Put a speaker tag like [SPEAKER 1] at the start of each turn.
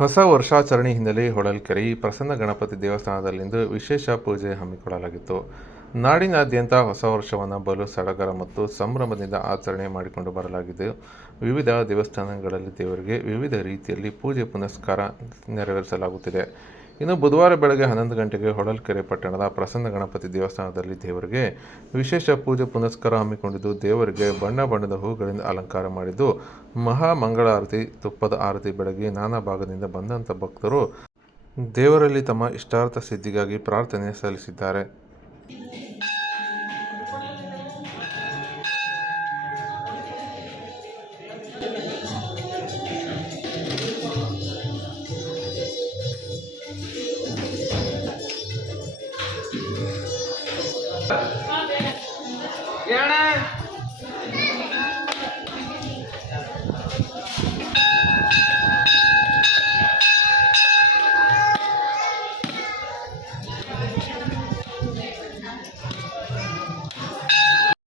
[SPEAKER 1] ಹೊಸ ವರ್ಷಾಚರಣೆ ಹಿನ್ನೆಲೆ ಹೊಳಲ್ಕೆರೆ ಪ್ರಸನ್ನ ಗಣಪತಿ ದೇವಸ್ಥಾನದಲ್ಲಿಂದು ವಿಶೇಷ ಪೂಜೆ ಹಮ್ಮಿಕೊಳ್ಳಲಾಗಿತ್ತು. ನಾಡಿನಾದ್ಯಂತ ಹೊಸ ವರ್ಷವನ್ನು ಬಲು ಸಡಗರ ಮತ್ತು ಸಂಭ್ರಮದಿಂದ ಆಚರಣೆ ಮಾಡಿಕೊಂಡು ಬರಲಾಗಿದೆ ವಿವಿಧ ದೇವಸ್ಥಾನಗಳಲ್ಲಿ ದೇವರಿಗೆ ವಿವಿಧ ರೀತಿಯಲ್ಲಿ ಪೂಜೆ ಪುನಸ್ಕಾರ ನೆರವೇರಿಸಲಾಗುತ್ತಿದೆ. ಇನ್ನು ಬುಧವಾರ ಬೆಳಗ್ಗೆ ಹನ್ನೊಂದು ಗಂಟೆಗೆ ಹೊಳಲ್ಕೆರೆ ಪಟ್ಟಣದ ಪ್ರಸನ್ನ ಗಣಪತಿ ದೇವಸ್ಥಾನದಲ್ಲಿ ದೇವರಿಗೆ ವಿಶೇಷ ಪೂಜೆ ಪುನಸ್ಕಾರ ಹಮ್ಮಿಕೊಂಡಿದ್ದು, ದೇವರಿಗೆ ಬಣ್ಣ ಬಣ್ಣದ ಹೂಗಳಿಂದ ಅಲಂಕಾರ ಮಾಡಿದ್ದು, ಮಹಾ ಮಂಗಳಾರತಿ, ತುಪ್ಪದ ಆರತಿ ಬೆಳಗ್ಗೆ ನಾನಾ ಭಾಗದಿಂದ ಬಂದಂಥ ಭಕ್ತರು ದೇವರಲ್ಲಿ ತಮ್ಮ ಇಷ್ಟಾರ್ಥ ಸಿದ್ಧಿಗಾಗಿ ಪ್ರಾರ್ಥನೆ ಸಲ್ಲಿಸಿದ್ದಾರೆ. ¡Ya!